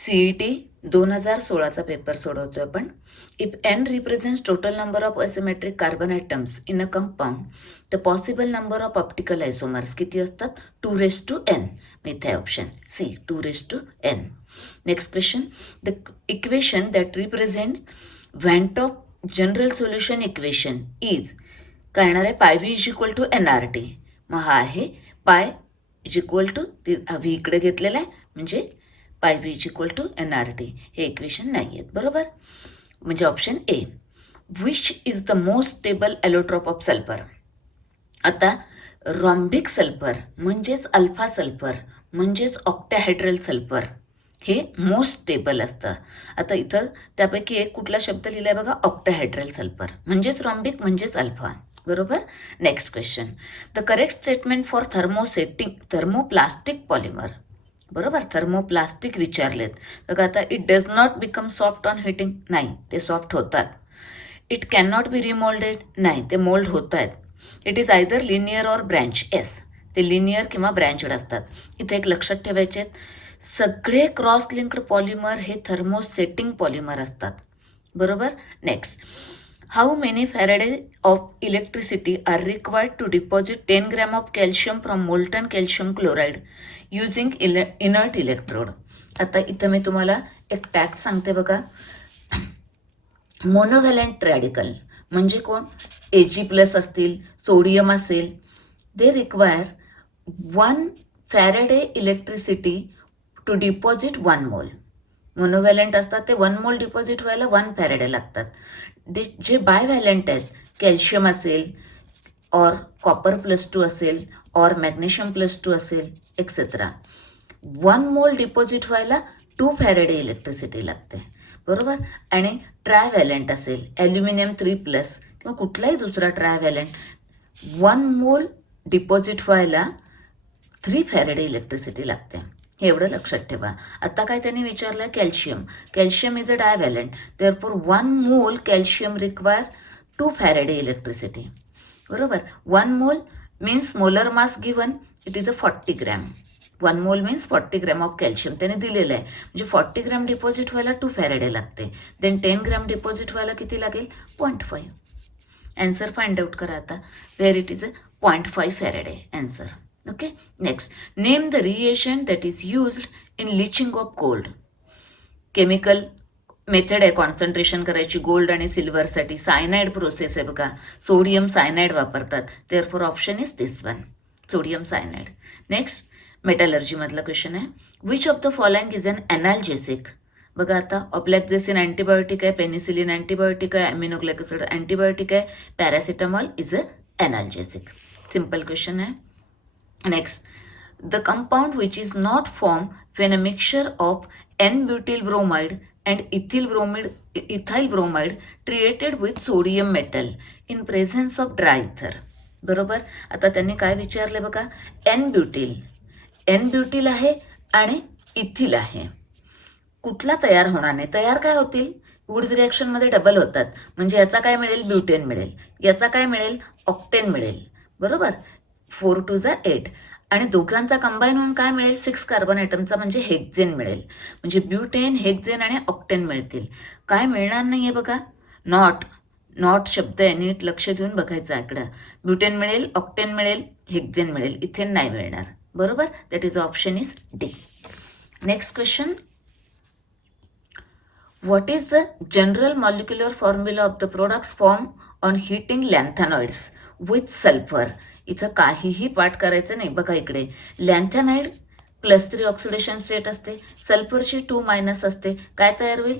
CET 2016चा paper सोडवतोय आपण. If n represents total number of asymmetric carbon atoms in a compound, the possible number of optical isomers किती असतात? 2n. इथे आहे option C 2n. Next question. The equation that represents van't of general solution equation is काय येणार आहे? Pi V is equal to NRT. मग हा आहे पाय इज इक्वल टू व्ही इकडे घेतलेला आहे म्हणजे pi V is equal to NRT. हे इक्वेशन नाही आहेत बरोबर. म्हणजे option A. Which is the most stable allotrope of sulphur. आता रॉम्बिक सल्फर म्हणजेच अल्फा सल्फर म्हणजेच ऑक्टॅहायड्रल सल्फर हे मोस्ट स्टेबल असतं. आता इथं त्यापैकी एक कुठला शब्द लिहिला आहे बघा, ऑक्टॅहायड्रल सल्फर म्हणजेच रॉम्बिक म्हणजेच अल्फा बरोबर. Next question. The correct statement for thermoplastic polymer बरोबर. थर्मोप्लास्टिक विचारलेत तर आता it does not become soft on heating, नाही ते सॉफ्ट होतात. It can not be remoulded, नाही ते मोल्ड होत आहेत. It is either linear or branch, yes ते लिनियर किंवा ब्रँचड असतात. इथे एक लक्षात ठेवायचे, सगळे क्रॉस लिंक्ड पॉलिमर हे थर्मोसेटिंग पॉलिमर असतात बरोबर. Next. How many faraday of electricity R required to deposit 10 gram of calcium from molten calcium chloride using inert electrode. आता इथं मी तुम्हाला एक टॅक्ट सांगते बघा. मोनोव्हॅलंट रॅडिकल म्हणजे कोण? Ag+ असतील, सोडियम असेल, they require 1 faraday electricity to deposit 1 mole. मोनोव्हॅलंट असतात ते 1 मोल डिपॉझिट व्हायला 1 फॅरेडे लागतात. जे बायव्हॅलंट आहेत, कॅल्शियम असेल और कॉपर +2 असेल और मॅग्नेशियम +2 असेल एक्सेट्रा, 1 मोल डिपॉझिट व्हायला 2 फॅरेडे इलेक्ट्रिसिटी लागते बरोबर. आणि ट्रायव्हॅलंट असेल, ॲल्युमिनियम 3+ किंवा कुठलाही दुसरा ट्रायव्हॅलंट, 1 मोल डिपॉझिट व्हायला 3 फॅरेडे इलेक्ट्रिसिटी लागते. हे एवढं लक्षात ठेवा. आता काय त्यांनी विचारलं, calcium. Calcium is a divalent, therefore 1 mole calcium require 2 Faraday electricity बरोबर. 1 मोल means molar mass given it is a 40 gram. 1 मोल मीन्स 40 ग्रॅम ऑफ कॅल्शियम त्याने दिलेलं आहे. म्हणजे 40 ग्रॅम डिपॉझिट व्हायला 2 फॅरेडे लागते. देन 10 ग्रॅम डिपॉझिट व्हायला किती लागेल? 0.5. ॲन्सर फाइंड आउट करा आता. Where it is a 0.5 faraday answer. Okay. Next. Name the reaction that is used in leaching of gold. Chemical method आहे कॉन्सन्ट्रेशन करायची गोल्ड आणि सिल्वरसाठी. सायनाइड प्रोसेस आहे बघा. सोडियम सायनाइड वापरतात. Therefore option is this one, sodium cyanide. Next. मेटलर्जीमधला question आहे. Which of the following is an analgesic. बघा आता ऑप्लॅक्झेसिन अँटीबायोटिक आहे, पेनिसिलिन अँटीबायोटिक आहे, ॲमिनोग्लायकोसाइड अँटीबायोटिक आहे, paracetamol is a ॲनाल्जेसिक. Simple question आहे. Next. The compound which is not form when a mixture of N-butyl bromide and ethyl bromide treated with sodium metal in presence of dry ether बरोबर. आता त्यांनी काय विचारले बघा, N-butyl आहे आणि ethyl आहे, कुठला तयार होणार नाही. तयार काय होतील? वुड्स रिॲक्शनमध्ये डबल होतात. म्हणजे याचा काय मिळेल? ब्युटेन मिळेल. याचा काय मिळेल? ऑक्टेन मिळेल बरोबर. 4 2 8 आणि दोघांचा कंबाईन होऊन काय मिळेल? 6 कार्बन ॲटमचा म्हणजे हेक्झेन मिळेल. म्हणजे ब्युटेन, हेक्झेन आणि ऑक्टेन मिळतील. काय मिळणार नाही आहे बघा? नॉट शब्द आहे, नीट लक्ष देऊन बघायचं इकडं. ब्युटेन मिळेल, ऑक्टेन मिळेल, हेक्झेन मिळेल, इथेन नाही मिळणार बरोबर. That is option is D. Next question. What is the general molecular formula of the products formed on heating lanthanoids with sulfur? इथं काहीही पाठ करायचं नाही बघा. इकडे लॅन्थॅनाइड +3 ऑक्सिडेशन स्टेट असते, सल्फरची 2- असते. काय तयार होईल?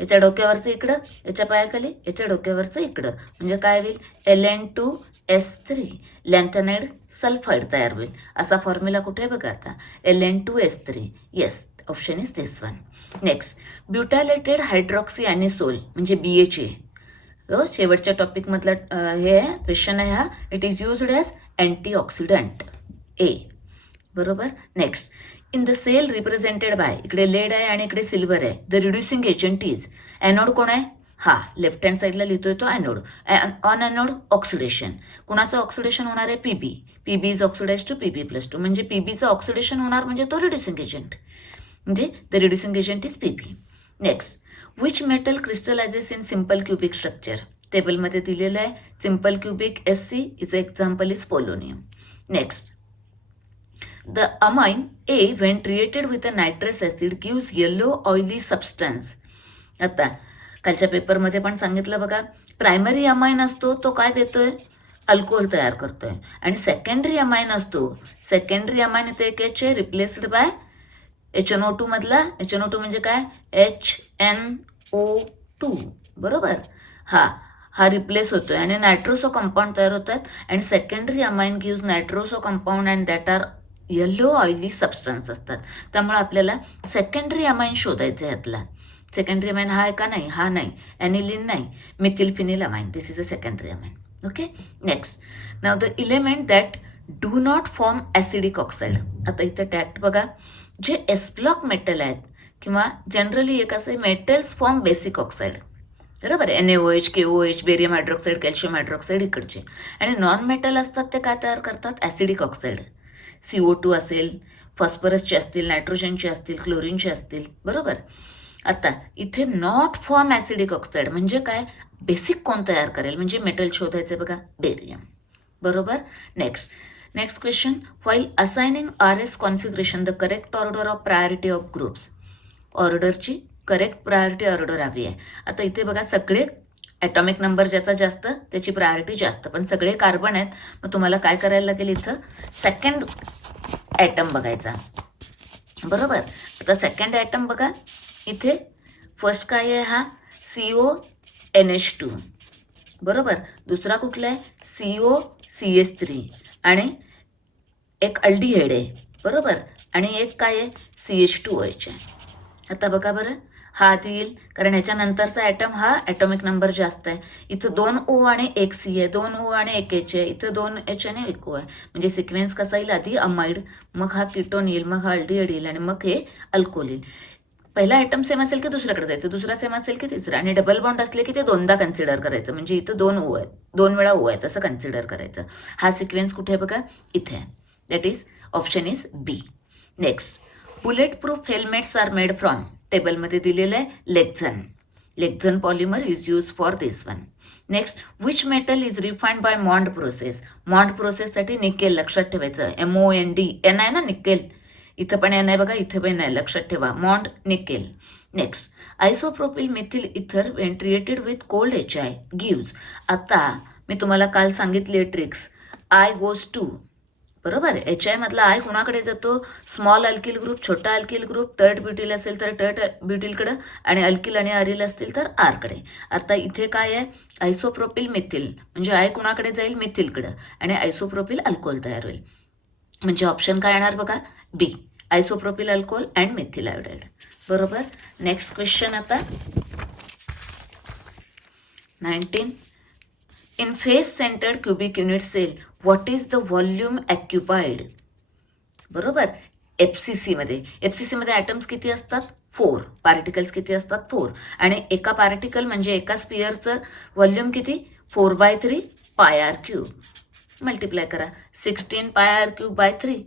याच्या डोक्यावरचं इकडं, याच्या पायाखाली, याच्या डोक्यावरचं इकडं, म्हणजे काय होईल? Ln2S3 लॅन्थॅनाइड सल्फाईड तयार होईल. असा फॉर्म्युला कुठे बघा आता, Ln2S3. Yes, option is this one. Next. Butylated hydroxy anisole म्हणजे BHA. शेवटच्या टॉपिकमधला हे क्वेश्चन आहे हा. It is used as antioxidant A बरोबर. Next. In the cell represented by, इकडे लेड आहे आणि इकडे सिल्वर आहे. The reducing agent is, anode कोण आहे? हा लेफ्ट हँड साईडला लिहितोय तो ॲनोड. ऑन ॲनोड ऑक्सिडेशन, कुणाचं ऑक्सिडेशन होणार आहे? PB. PB is oxidize to PB+2 म्हणजे PBचं ऑक्सिडेशन होणार म्हणजे तो रिड्युसिंग एजंट. म्हणजे the reducing agent is PP. Next, which metal crystallizes in simple cubic structure. टेबलमध्ये दिलेलं आहे simple cubic SC, is example is polonium. Next, the amine A when treated with a nitrous acid gives yellow oily substance. आता कालच्या पेपरमध्ये पण सांगितलं बघा, primary amine असतो तो काय देतोय, अल्कोहोल तयार करतोय. आणि सेकंडरी अमाइन असतो, सेकंडरी अमाइन इथे एक H आहे रिप्लेस्ड बाय HNO2 मधला. HNO2 म्हणजे काय, HNO2. बरोबर, हा रिप्लेस होतोय आणि नायट्रोसो कंपाऊंड तयार होतात. आणि secondary amine gives nitroso compound and that are yellow oily substance असतात. त्यामुळे आपल्याला सेकंडरी अमाइन शोधायचं आहे यातला. सेकंडरी अमाइन हा आहे का, नाही, हा नाही, ॲनिलिन नाही, methyl phenyl amine, this is a secondary amine. Okay. Next, now the element that do not form acidic oxide. आता इथं टॅक्ट बघा, जे एस ब्लॉक मेटल आहेत किंवा जनरली एक असे मेटल्स फॉर्म बेसिक ऑक्साईड. बरोबर, NaOH, KOH, barium hydroxide, calcium hydroxide इकडचे. आणि नॉन मेटल असतात ते काय तयार करतात, ॲसिडिक ऑक्साईड. CO2 असेल, फॉस्फरसचे असतील, नायट्रोजनचे असतील, क्लोरीनचे असतील. बरोबर. आता इथे नॉट फॉर्म ॲसिडिक ऑक्साईड म्हणजे काय, बेसिक कोण तयार करेल, म्हणजे मेटल शोधायचं बघा, बेरियम. बरोबर. Next question, while assigning RS configuration the correct order of priority of groups. ऑर्डरची करेक्ट प्रायोरिटी ऑर्डर हवी आहे. आता इथे बघा, सगळे ॲटॉमिक नंबर ज्याचा जास्त त्याची प्रायोरिटी जास्त, पण सगळे कार्बन आहेत. मग तुम्हाला काय करायला लागेल, इथं सेकंड ॲटम बघायचा. बरोबर. आता सेकंड ॲटम बघा, इथे फर्स्ट काय आहे, हा CONH2. बरोबर. दुसरा कुठला आहे, COCH3 आणि एक अल्डिहाइड आहे. बरोबर. आणि एक काय आहे, CH2OH आहे. आता बघा बरं, हा आधी येईल कारण ह्याच्यानंतरचा ॲटम हा ॲटॉमिक नंबर जास्त आहे. इथं 2 O आणि 1 C आहे, 2 O आणि 1 H आहे, इथं 2 H आणि 1 O आहे. म्हणजे सिक्वेन्स कसा येईल, आधी अमाइड, मग हा कीटोन येईल, मग हा अल्डिहाइड येईल आणि मग हे अल्कोहोल येईल. पहिला आयटम सेम असेल की दुसऱ्याकडे जायचं, दुसरा सेम असेल की तिसरा. आणि डबल बॉन्ड असले की ते दोनदा कन्सिडर करायचं. म्हणजे इथं 2 O आहेत, 2 वेळा O आहेत असं कन्सिडर करायचं. हा सिक्वेन्स कुठे बघा, इथे आहे. That is option is B. Next, bullet proof helmets are made from. टेबलमध्ये दिलेलं आहे lexan polymer is use for this one. Next, which metal is refined by Mond process. Mond प्रोसेससाठी निकेल लक्षात ठेवायचं, MOND. N आहे ना nickel, इथं पण N आहे बघा, इथं पण आहे, लक्षात ठेवा, मॉन्ड निकेल. नेक्स्ट, आयसोप्रोपिल मिथिल इथर Wien treated with cold HI gives. आता मी तुम्हाला काल सांगितली ट्रिक्स, I goes to. बरोबर. HI मधला I कुणाकडे जातो, स्मॉल अल्किल ग्रुप, छोटा अल्किल ग्रुप, टर्ट ब्युटिल असेल तर टर्ट ब्युटिलकडं, आणि अल्किल आणि अरिल असतील तर आरकडे. आता इथे काय आहे, आयसोप्रोपिल मिथिल म्हणजे I कुणाकडे जाईल, मिथिलकडं, आणि आयसोप्रोपिल अल्कोहोल तयार होईल. म्हणजे ऑप्शन काय येणार बघा, B, isopropyl alcohol and methyl iodide. बरोबर. नेक्स्ट क्वेश्चन आता 19. In face-centered cubic unit cell, what is the volume occupied? बरोबर. FCC मध्ये ॲटम्स किती असतात, 4. पार्टिकल्स किती असतात, 4. आणि एका पार्टिकल म्हणजे एका स्पिअरचं व्हॉल्यूम किती, 4/3 πr³. मल्टिप्लाय करा, 16 πr³/3.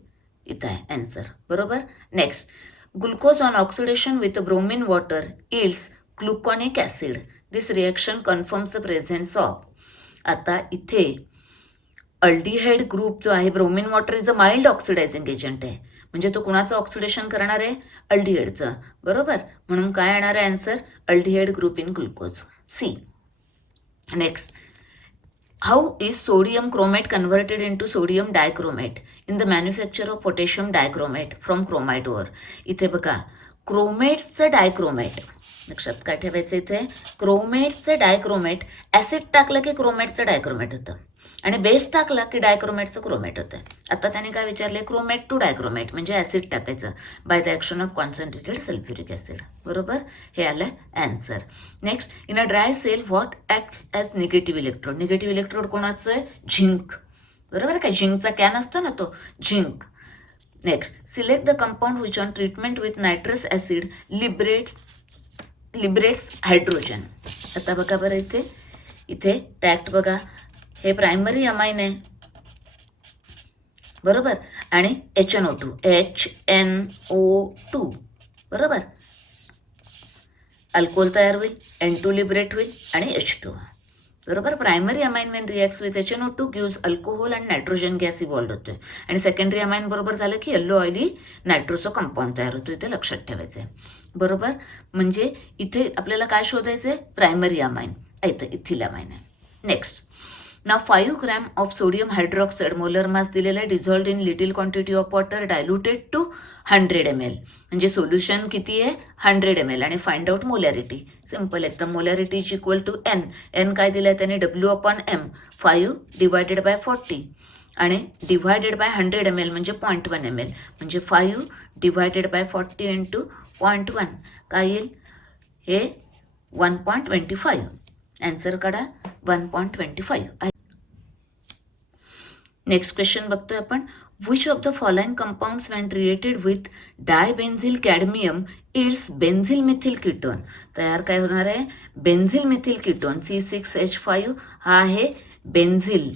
इथं आहे आन्सर. बरोबर. Next, glucose on oxidation with bromine water yields gluconic acid. This reaction confirms the presence of. आता इथे अल्डिहाइड ग्रुप जो आहे, bromine water is a mild oxidizing agent आहे. म्हणजे तो कुणाचं ऑक्सिडेशन करणार आहे, अल्डिहाइडचं. बरोबर. म्हणून काय येणार आहे answer, aldehyde group in glucose, C. Next, how is sodium chromate converted into sodium dichromate in the manufacture of potassium dichromate from chromite ore. इथे बघा, क्रोमेटचं डायक्रोमेट, लक्षात काय ठेवायचं, इथे क्रोमेटचं डायक्रोमेट, ॲसिड टाकलं की क्रोमेटचं डायक्रोमेट होतं आणि बेस टाकला की डायक्रोमेटचं क्रोमेट होतं. आता त्याने काय विचारले, क्रोमेट टू डायक्रोमेट म्हणजे ॲसिड टाकायचं by the action of concentrated sulphuric acid. बरोबर. हे आलं answer. Next, in a dry cell what acts as negative electrode. Negative electrode कोणाचं आहे, झिंक. बरोबर. काय झिंकचा कॅन असतो ना, तो zinc. Next, select the compound which on treatment with nitrous acid liberates hydrogen. आता बघा बरं, इथे टॅक्ट बघा, हे प्रायमरी अमाइन आहे. बरोबर. आणि HNO2. बरोबर. अल्कोहोल तयार होईल, N2 लिबरेट होईल आणि H2. बरोबर. Primary amine Wien reacts with HNO2 gives alcohol आणि नायट्रोजन गॅस इव्हॉल्ड होतोय आणि सेकंडरी अमाइन बरोबर झालं की येल्लो ऑइली नायट्रोसो कंपाऊंड तयार होतो. इथे लक्षात ठेवायचं आहे. बरोबर. म्हणजे इथे आपल्याला काय शोधायचं आहे? Primary amine. इथं इथिल अमाइन आहे. नेक्स्ट. नाव 5 gram of sodium hydroxide molar mass दिलेला आहे, dissolved in little quantity of water diluted to 100 ml. म्हणजे सोल्युशन किती आहे? 100 ml. आणि फाइंड आउट मोलॅरिटी. सिम्पल एकदम. Molarity is equal to n. N काय दिलं आहे त्याने? W/m. 5 डिवायडेड बाय 40 आणि डिवायडेड बाय 100 ml म्हणजे 0.1 ml. म्हणजे 5 डिवायडेड बाय 40 इंटू 0.1 काय येईल? हे 1.25. आन्सर काढा. 1.25. नेक्स्ट क्वेश्चन बघतोय आपण. Which of the following compounds when reacted with dibenzyl cadmium it's benzyl methyl ketone. तयार काय होणार आहे? बेन्झिल मिथिल कीटोन. C6H5 हा आहे बेन्झिल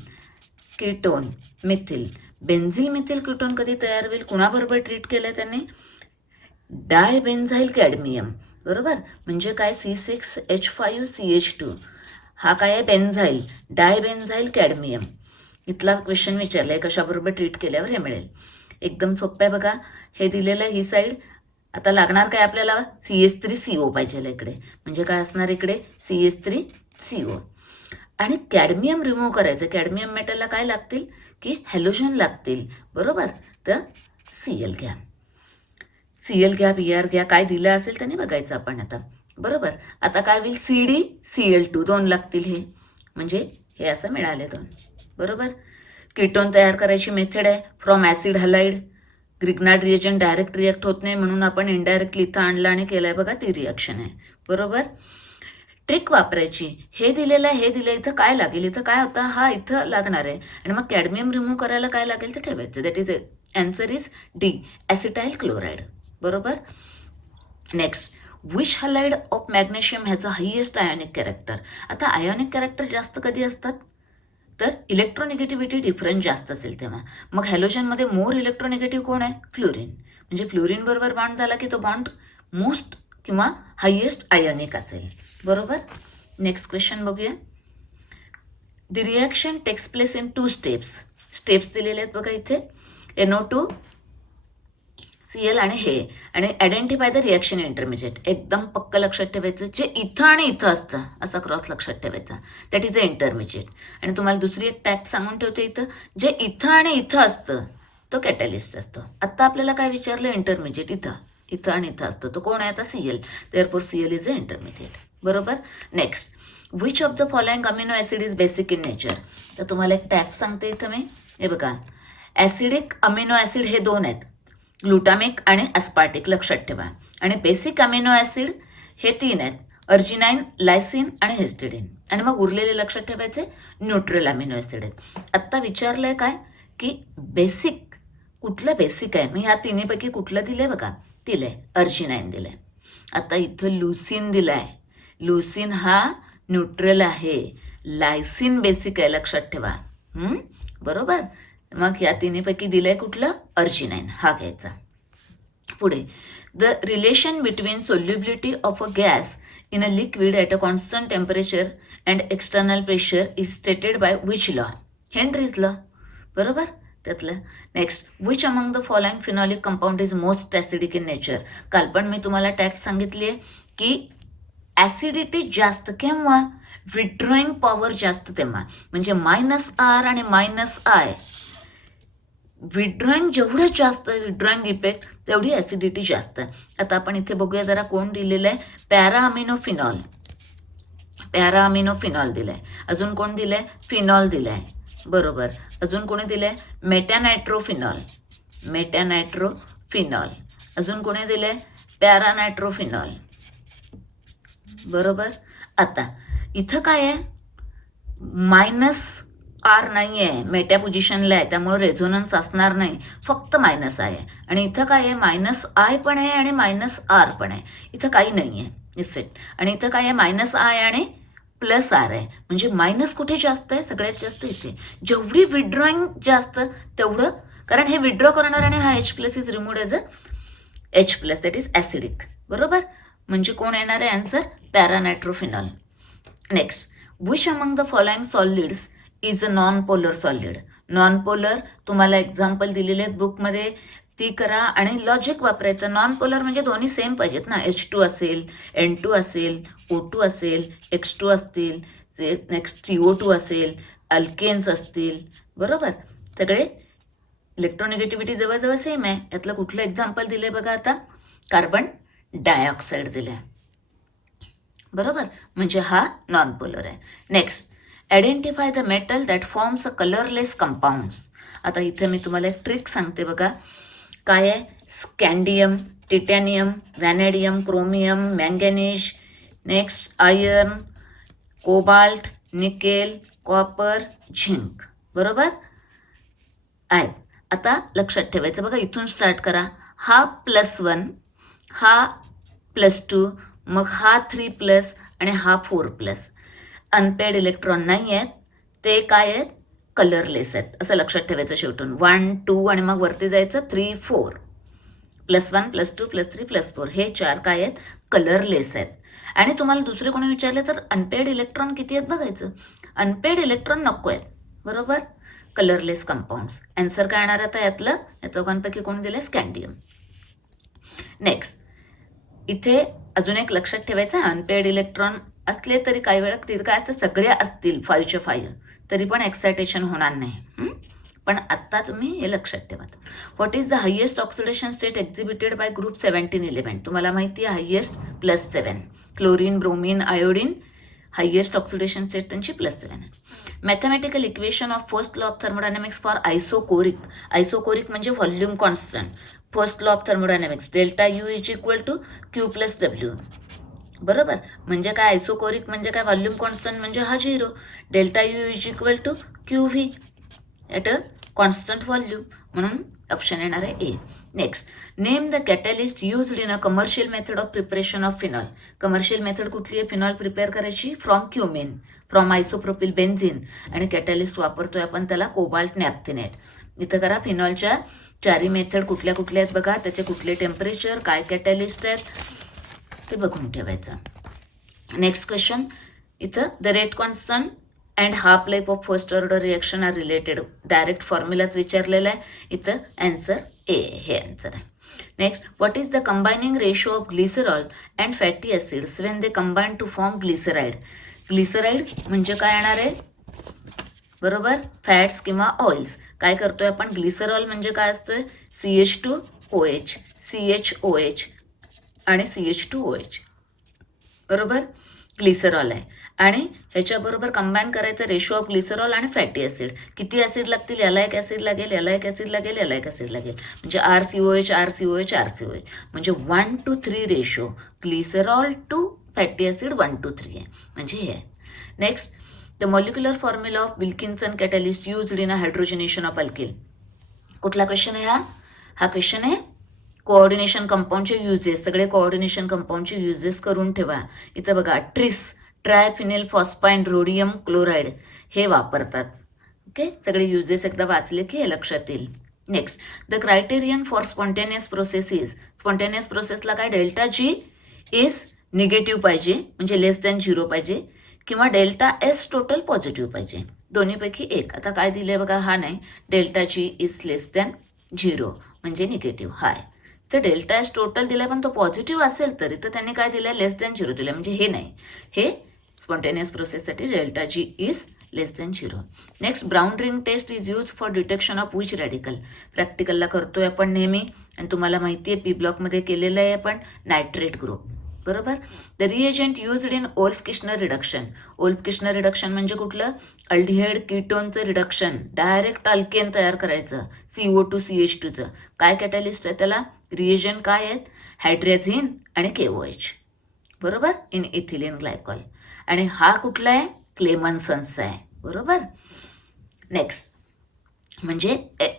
कीटोन मिथिल. बेन्झिल मिथिल कीटोन कधी तयार होईल? कुणाबरोबर ट्रीट केलं त्यांनी? डायबेन्झाईल कॅडमियम. बरोबर. म्हणजे काय? C6H5CH2 हा काय आहे? बेन्झाईल. डायबेन्झाईल कॅडमियम. इथला क्वेश्चन विचारलाय कशाबरोबर ट्रीट केल्यावर हे मिळेल. एकदम सोपं आहे बघा. हे दिलेलं आहे ही साईड. आता लागणार काय आपल्याला? CH3CO पाहिजे इकडे. म्हणजे काय असणार इकडे? CH3CO. आणि कॅडमियम रिमूव्ह करायचं. कॅडमियम मेटलला काय लागतील? की हॅलोजन लागतील. बरोबर. तर Cl घ्या. Cl घ्या, Br घ्या. काय दिलं असेल त्याने बघायचं आपण आता. बरोबर. आता काय होईल? CdCl2 2 लागतील हे. म्हणजे हे असं मिळाले 2. बरोबर. कीटोन तयार करायची मेथड आहे from acid halide. Grignard reagent direct react होत नाही म्हणून आपण इनडायरेक्टली इथं आणलं आणि केलं आहे बघा. ती रिॲक्शन आहे. बरोबर. ट्रिक वापरायची. हे दिलेलं आहे, हे दिलं. इथं काय लागेल? इथं काय होता? हा इथं लागणार आहे आणि मग कॅडमियम रिमूव्ह करायला काय लागेल ते ठेवायचं. That is answer is D acetyl chloride. बरोबर. Next. Which halide of magnesium has a highest ionic character. आता आयोनिक कॅरेक्टर जास्त कधी असतात? तर इलेक्ट्रोनिगेटिव्हिटी डिफरन्स जास्त असेल तेव्हा. मग हॅलोजनमध्ये मोर इलेक्ट्रोनिगेटिव्ह कोण आहे? फ्लोरीन. म्हणजे फ्लोरीन बरोबर बॉन्ड झाला की तो बॉन्ड मोस्ट किंवा हायेस्ट आयोनिक असेल. बरोबर. नेक्स्ट क्वेश्चन बघूया. The reaction takes place in 2 steps. Steps दिलेले आहेत बघा इथे. NO2 Cl आणि हे. आणि आयडेंटिफाय द रिॲक्शन इंटरमिजिएट. एकदम पक्क लक्षात ठेवायचं. जे इथं आणि इथं असतं असा क्रॉस लक्षात ठेवायचा. That is a intermediate. आणि तुम्हाला दुसरी एक टॅक्ट सांगून ठेवते इथं. जे इथं आणि इथं असतं तो कॅटॅलिस्ट असतो. आत्ता आपल्याला काय विचारलं? इंटरमिजिएट. इथं आणि इथं असतं तो कोण आहे? आता Cl. Therefore Cl is a intermediate. बरोबर. Next. Which of the following amino acid is basic in nature. तर तुम्हाला एक टॅक्ट सांगते इथं मी. हे बघा. ॲसिडिक अमिनो ॲसिड हे 2 आहेत. ग्लुटामिक आणि अस्पार्टिक. लक्षात ठेवा. आणि बेसिक अमिनो ॲसिड हे 3 आहेत. अर्जिनाइन, लायसिन आणि हिस्टिडिन. आणि मग उरलेले लक्षात ठेवायचे न्यूट्रल अमिनो ॲसिड आहेत. आत्ता विचारलंय काय? की बेसिक कुठलं बेसिक आहे? मग ह्या तिन्हीपैकी कुठलं दिलंय बघा? दिलंय अर्जिनाइन दिलंय. आता इथं लुसिन दिलाय. लुसिन हा न्यूट्रल आहे. लायसिन बेसिक आहे. लक्षात ठेवा. बरोबर. मग या तिन्हीपैकी दिलंय कुठलं? अर्जिनाइन. हा घ्यायचा. पुढे. The relation between solubility of a gas in a liquid at a constant temperature and external pressure is stated by which law? Henry's law. बरोबर. त्यातलं. Next. Which among the following phenolic compound is most acidic in nature. काल पण मी तुम्हाला tact सांगितली आहे की acidity जास्त केव्हा? विड्रॉईंग पॉवर जास्त तेव्हा. म्हणजे -R आणि -I. विड्रॉईंग जेवढं जास्त विड्रॉईंग इफेक्ट तेवढी ॲसिडिटी जास्त. आता आपण इथे बघूया जरा कोण दिलेलं आहे. पॅराअमिनोफिनॉल. पॅराअमिनोफिनॉल दिलं आहे. अजून कोण दिलं आहे? फिनॉल दिलं आहे. बरोबर. अजून कोणी दिलं आहे? मेटॅनायट्रोफिनॉल. मेटॅनायट्रोफिनॉल. अजून कोणी दिलं आहे? पॅरानायट्रोफिनॉल. बरोबर. आता इथं काय आहे? -R नाही आहे. मेट्या पोझिशनला आहे त्यामुळे रेझोनन्स असणार नाही. फक्त -I आहे. आणि इथं काय आहे? -I पण आहे आणि -R पण आहे. इथं काही नाही आहे इफेक्ट. आणि इथं काय आहे? -I आणि +R आहे. म्हणजे मायनस कुठे जास्त आहे? सगळ्यात जास्त इथे. जेवढी विड्रॉईंग जास्त तेवढं. कारण हे विड्रॉ करणार आणि हा H+ is removed as a H+, that is acidic. बरोबर, म्हणजे कोण येणार आहे आन्सर? Paranitrophenol. Next, which among the following solids is a non polar solid. Non polar तुम्हाला एक्झाम्पल दिलेले आहेत बुकमध्ये, ती करा आणि लॉजिक वापरायचं. नॉन पोलर म्हणजे दोन्ही सेम पाहिजेत ना. H2 असेल, N2 असेल, O2 असेल, X2 असतील, नेक्स्ट CO2 असेल, अल्केन्स असतील. बरोबर, सगळे इलेक्ट्रोनिगेटिव्हिटी जवळजवळ सेम आहे. यातलं कुठलं एक्झाम्पल दिले बघा आता? कार्बन डायऑक्साईड दिलं आहे. बरोबर, म्हणजे हा नॉन पोलर आहे. Next, identify the metal that forms a colourless compounds. आता इथे मी तुम्हाला एक ट्रिक सांगते बघा. काय आहे? Scandium, titanium, vanadium, chromium, manganese, next iron, cobalt, nickel, copper, zinc. बरोबर आहेत. आता लक्षात ठेवायचं बघा, इथून स्टार्ट करा. हा +1, हा +2, मग हा 3+ आणि हा 4+. अनपेड इलेक्ट्रॉन नाही आहेत, ते काय आहेत? कलरलेस आहेत. असं लक्षात ठेवायचं शेवटून. 1, 2 आणि मग वरती जायचं 3, 4. +1, +2, +3, +4 हे 4 काय आहेत? कलरलेस आहेत. आणि तुम्हाला दुसरे कोणी विचारले तर अनपेड इलेक्ट्रॉन किती आहेत बघायचं. अनपेड इलेक्ट्रॉन नको आहेत. बरोबर, कलरलेस कंपाऊंड्स. आन्सर काय येणार आता यातलं? या दोघांपैकी कोण दिलं? स्कॅन्डियम. नेक्स्ट, इथे अजून एक लक्षात ठेवायचं, अनपेड इलेक्ट्रॉन असले तरी काही वेळा तिथे काय असतं, सगळे असतील 5च्या 5 तरी पण एक्सायटेशन होणार नाही. पण आत्ता तुम्ही हे लक्षात ठेवा. What is the highest oxidation state exhibited by group 17 element. तुम्हाला माहिती आहे highest +7. Chlorine, bromine, iodine, highest oxidation state त्यांची +7 आहे. Mathematical equation of first law of thermodynamics for isochoric. Isochoric म्हणजे volume constant. First law of thermodynamics, ΔU is equal to Q+W. बरोबर, म्हणजे काय? Isochoric म्हणजे काय? व्हॉल्यूम कॉन्स्टंट म्हणजे हा 0. ΔU is equal to QV at a constant volume, म्हणून option येणार आहे A. Next, name the catalyst used in a commercial method of preparation of phenol. Commercial method कुठली आहे फिनॉल प्रिपेअर करायची? From cumene, from isopropyl benzene, आणि catalyst वापरतोय आपण त्याला कोबाल्ट नॅफ्थिनेट. इथं करा, फिनॉलच्या 4 मेथड कुठल्या कुठल्या आहेत बघा, त्याचे कुठले टेम्परेचर, काय कॅटॅलिस्ट आहेत ते बघून ठेवायचं. नेक्स्ट क्वेश्चन, इथं the rate constant and half life of first order reaction are related. Direct फॉर्म्युलाच विचारलेला आहे. इथं आन्सर ए हे आन्सर आहे. Next, what is the combining ratio of glycerol and fatty acids when they combine to form glyceride. Glyceride म्हणजे काय येणार आहे? बरोबर, फॅट्स किंवा ऑइल्स. काय करतोय आपण? ग्लिसरॉल म्हणजे काय असतोय? CH2OH, CHOH आणि CH2OH. बरोबर, ग्लिसरॉल आहे. आणि ह्याच्याबरोबर कंबाईन करायचं रेशो ऑफ ग्लिसरॉल आणि फॅटी ॲसिड. किती ॲसिड लागतील? याला एक ॲसिड लागेल, याला एक ॲसिड लागेल, याला एक ॲसिड लागेल, म्हणजे RCOH, RCOH, RCOH, म्हणजे 1:3 ratio. Glycerol to fatty acid 1:3 आहे, म्हणजे हे आहे. Next, the molecular formula of Wilkinson catalyst used in a hydrogenation of alkyl. कुठला क्वेश्चन आहे हा? हा क्वेश्चन आहे कोऑर्डिनेशन कंपाऊंडचे युजेस. सगळे कोऑर्डिनेशन कंपाऊंडचे युजेस करून ठेवा. इथं बघा, tris, triphenyl phosphine, rhodium chloride हे वापरतात. ओके, सगळे युजेस एकदा वाचले की हे लक्षात येईल. Next, the criterion for spontaneous processes. Spontaneous प्रोसेसला काय? ΔG इज निगेटिव्ह पाहिजे, म्हणजे <0 पाहिजे, किंवा ΔS टोटल पॉझिटिव्ह पाहिजे, दोन्हीपैकी एक. आता काय दिलं आहे बघा, हा नाही. ΔG इज <0 म्हणजे निगेटिव्ह हाय. तर ΔS टोटल दिलाय पण तो पॉझिटिव्ह असेल तरी तर त्यांनी काय दिलंय? <0 दिलं, म्हणजे हे नाही. हे स्पॉन्टेनियस प्रोसेससाठी ΔG is <0. Next, brown ring test is use for detection of which radical. प्रॅक्टिकलला करतोय आपण नेहमी, आणि तुम्हाला माहिती आहे P ब्लॉक मध्ये केलेलं आहे आपण, नायट्रेट ग्रुप. बरोबर, the reagent used in Wolff Kishner reduction. Wolff Kishner reduction म्हणजे कुठलं? अल्डिहाइड कीटोनचं रिडक्शन, डायरेक्ट अल्केन तयार करायचं, CO2 CH2चं. काय कॅटॅलिस्ट आहे त्याला? रिएजंट काय आहेत? हायड्रेझिन आणि KOH. बरोबर, इन इथिलीन ग्लायकॉल. आणि हा कुठला आहे? क्लेमन्सन्स आहे. बरोबर. नेक्स्ट, म्हणजे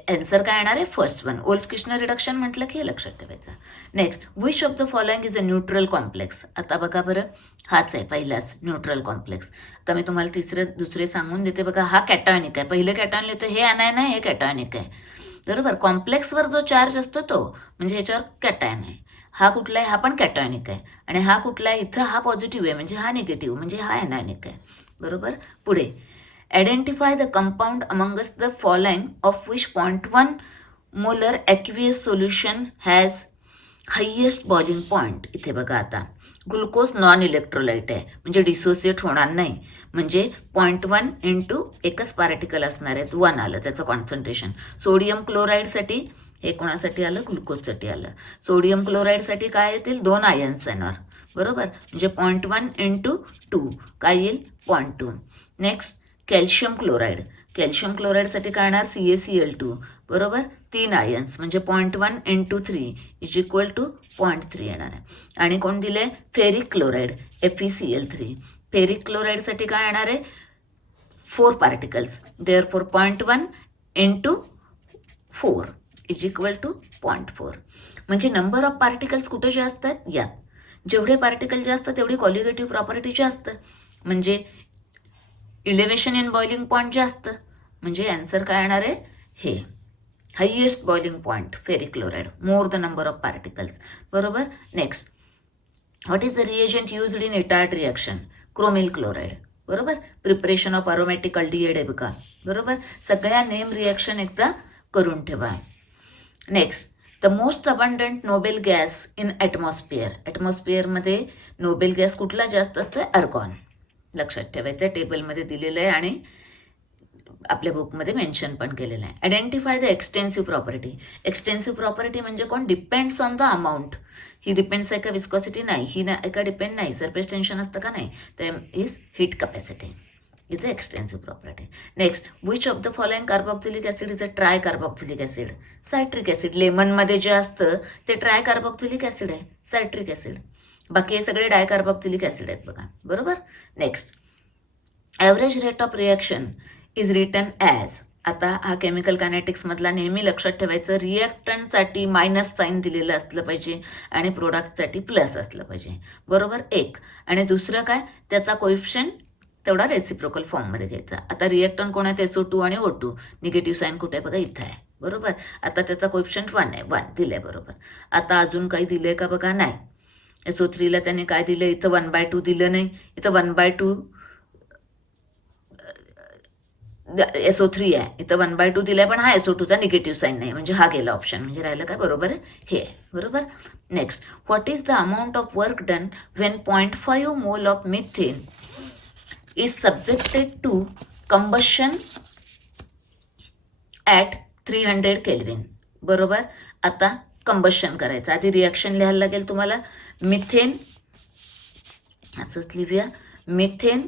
आन्सर काय येणार आहे? First one. ओल्फ-किश्नर रिडक्शन म्हटलं की हे लक्षात ठेवायचं. Next, which of the following is a neutral complex. आता बघा बरं, हाच आहे पहिलाच न्यूट्रल कॉम्प्लेक्स. आता मी तुम्हाला दुसरे सांगून देते बघा. हा कॅटायनिक आहे. पहिलं कॅटायन लिहितं, हे अनायन आहे, हे कॅटायनिक आहे. बरोबर. कॉम्प्लेक्सवर जो चार्ज असतो तो म्हणजे ह्याच्यावर कॅटायन आहे. हा कुठला आहे? हा पण कॅटायनिक आहे. आणि हा कुठला आहे? इथं हा पॉझिटिव्ह आहे म्हणजे हा निगेटिव्ह म्हणजे हा एनायनिक आहे. बरोबर. पुढे identify the compound amongst the following of which 0.1 molar aqueous solution has highest boiling point. इथे बघा आता ग्लुकोज नॉन इलेक्ट्रोलाइट आहे म्हणजे डिसोसिएट होणार नाही. म्हणजे 0.1 इंटू एकच पार्टिकल असणार आहेत, 1 आलं त्याचं कॉन्सन्ट्रेशन. सोडियम क्लोराईडसाठी हे कोणासाठी आलं? ग्लुकोजसाठी आलं. सोडियम क्लोराईडसाठी काय येतील? 2 आयन्स येणार. बरोबर. म्हणजे 0.1 इंटू 2 काय येईल? 0.2. Next calcium chloride. कॅल्शियम क्लोराईडसाठी काय येणार? CaCl2. बरोबर. 3 आयन्स म्हणजे 0.1 इंटू 3 इज इक्वल टू 0.3 येणार आहे. आणि कोण दिले? Ferric chloride FeCl3. फेरिक क्लोराईडसाठी काय येणार आहे? 4 particles. Therefore 0.1 into 4 is equal to 0.4. म्हणजे नंबर ऑफ पार्टिकल्स कुठे जे असतात? यात. जेवढे पार्टिकल जास्त तेवढी कॉलिगेटिव्ह प्रॉपर्टी जास्त. म्हणजे इलेव्हेशन इन बॉइलिंग पॉईंट जास्त. म्हणजे आन्सर काय येणार आहे? हे highest boiling point ferric chloride more the number of particles. बरोबर. Next what is the reagent used in Etard reaction? Chromyl chloride. बरोबर. प्रिपरेशन ऑफ अरोमॅटिक अल्डिहाइड आहे बघा. बरोबर. सगळ्या नेम रिॲक्शन एकदा करून ठेवा. Next the most abundant noble gas in atmosphere. ॲटमॉस्फिअरमध्ये नोबेल गॅस कुठला जास्त असतोय? आर्गॉन. लक्षात ठेवायचं. टेबलमध्ये दिलेलं आहे आणि आपल्या बुकमध्ये मेन्शन पण केलेलं आहे. Identify the extensive property. Extensive property म्हणजे कोण? Depends on the amount. He depends आहे का विस्कॉसिटी? नाही. ही का डिपेंड नाही. सरफेस टेन्शन असतं का? नाही. तर is heat capacity is the extensive property. Next which of the following carboxylic acid is a tri carboxylic acid? Citric acid. लेमनमध्ये जे असतं ते ट्राय कार्बॉक्सिलिक ॲसिड आहे, सायट्रिक ॲसिड. बाकी हे सगळे डायकार्बॉक्सिलिक ॲसिड आहेत बघा. बरोबर. Next average rate of reaction is written as. आता हा केमिकल कायनेटिक्समधला नेहमी लक्षात ठेवायचं, रिॲक्टंटसाठी मायनस साईन दिलेलं असलं पाहिजे आणि प्रोडक्टसाठी प्लस असलं पाहिजे. बरोबर. एक. आणि दुसरं काय? त्याचा कोएफिशियंट तेवढा रेसिप्रोकल फॉर्ममध्ये घ्यायचा. आता रिॲक्टंट कोण आहेत? SO2 आणि O2. निगेटिव्ह साईन कुठे आहे? बघा इथं आहे. बरोबर. आता त्याचा कोएफिशियंट 1 आहे. 1 दिलं आहे. बरोबर. आता अजून काही दिलं आहे का? बघा नाही. SO3ला त्याने काय दिलं? इथं 1/2 दिलं नाही. इथं 1/2 SO3 आहे. इथं 1/2 दिलाय पण हा SO2चा निगेटिव्ह साईन नाही म्हणजे हा गेला ऑप्शन. म्हणजे राहिलं काय? बरोबर आहे. हे आहे. बरोबर. Next what is the amount of work done when 0.5 mole of methane is subjected to combustion at 300 kelvin. बरोबर. आता कंबशन करायचं. आधी रिॲक्शन लिहायला लागेल तुम्हाला. मिथेन असंच लिहूया. Methane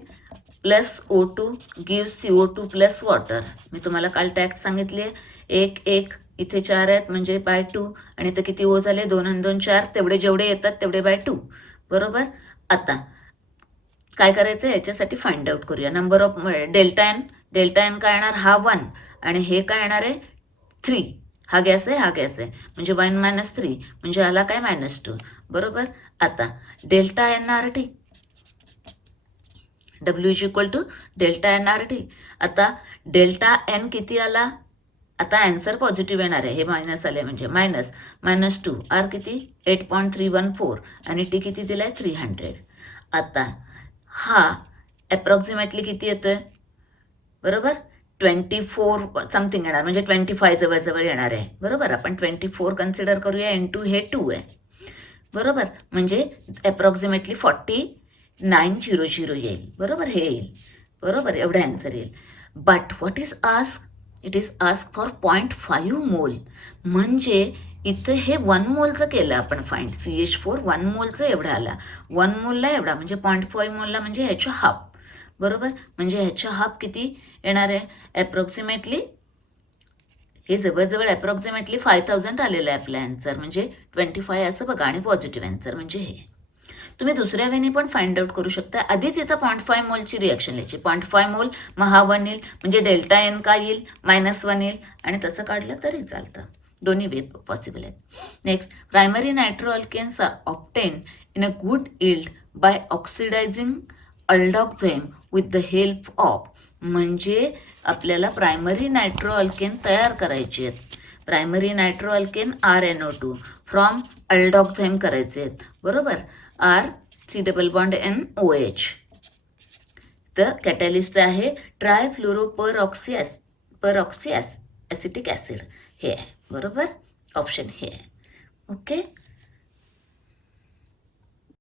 plus O2 gives CO2 plus water. मी तुम्हाला काल टॅक्ट सांगितले. 1 1 इथे 4 आहेत म्हणजे बाय 2 आणि इथं किती O झाले? 2 आणि 2 4. तेवढे जेवढे येतात तेवढे बाय 2. बरोबर. आता काय करायचं? याच्यासाठी फाइंड आउट करूया. Number of delta n. Delta n काय येणार? हा 1 आणि हे काय येणार आहे? 3. हा गॅस आहे, हा गॅस आहे म्हणजे 1 - 3 म्हणजे आला काय? -2. बरोबर. आता delta NRT W is equal to delta NRT. आता डेल्टा एन किती आला? आता आन्सर पॉझिटिव्ह येणार आहे. हे मायनस आले म्हणजे -2. आर किती? 8.314 आणि टी किती दिलाय? 300. आता हा अप्रॉक्सिमेटली किती येतोय? बरोबर. 24 समथिंग येणार म्हणजे 25 जवळजवळ येणार आहे. बरोबर. आपण 24 कन्सिडर करूया. N2 हे 2 आहे. बरोबर. म्हणजे अप्रॉक्सिमेटली 4900 येईल. बरोबर. हे येईल. बरोबर. एवढा आन्सर येईल. But what is ask? It is ask for 0.5 मोल. म्हणजे इथं हे 1 मोलचं केलं आपण फाइंड. CH4 1 मोलचं एवढा आला. 1 मोलला एवढा म्हणजे 0.5 मोलला म्हणजे ह्याच्या हाफ. बरोबर. म्हणजे ह्याच्या हाफ किती येणार आहे? अप्रॉक्सिमेटली हे जवळजवळ अप्रॉक्सिमेटली 5000 आलेलं आहे आपलं आन्सर. म्हणजे 25 असं बघा आणि पॉझिटिव्ह आन्सर म्हणजे हे. तुम्ही दुसऱ्या वेने पण फाइंड आउट करू शकता. आधीच इथं 0.5 मोलची रिॲक्शन लिहायची. 0.5 मोल मग हा 1 येईल म्हणजे डेल्टा एन काय येईल? -1 येईल आणि तसं काढलं तरी चालतं. दोन्ही वे पॉसिबल आहेत. Next primary nitro alkanes are obtained in a good yield by oxidising aldoxime with the help of. म्हणजे आपल्याला प्रायमरी नायट्रो अल्केन तयार करायची आहेत. Primary nitro alkane RNO2 from aldoxime करायचे आहेत, बरोबर. R COH. तर कॅटॅलिस्ट आहे ट्रायफ्लोरोपरऑक्सी ॲसिटिक ॲसिड, हे आहे बरोबर, ऑप्शन हे आहे. ओके.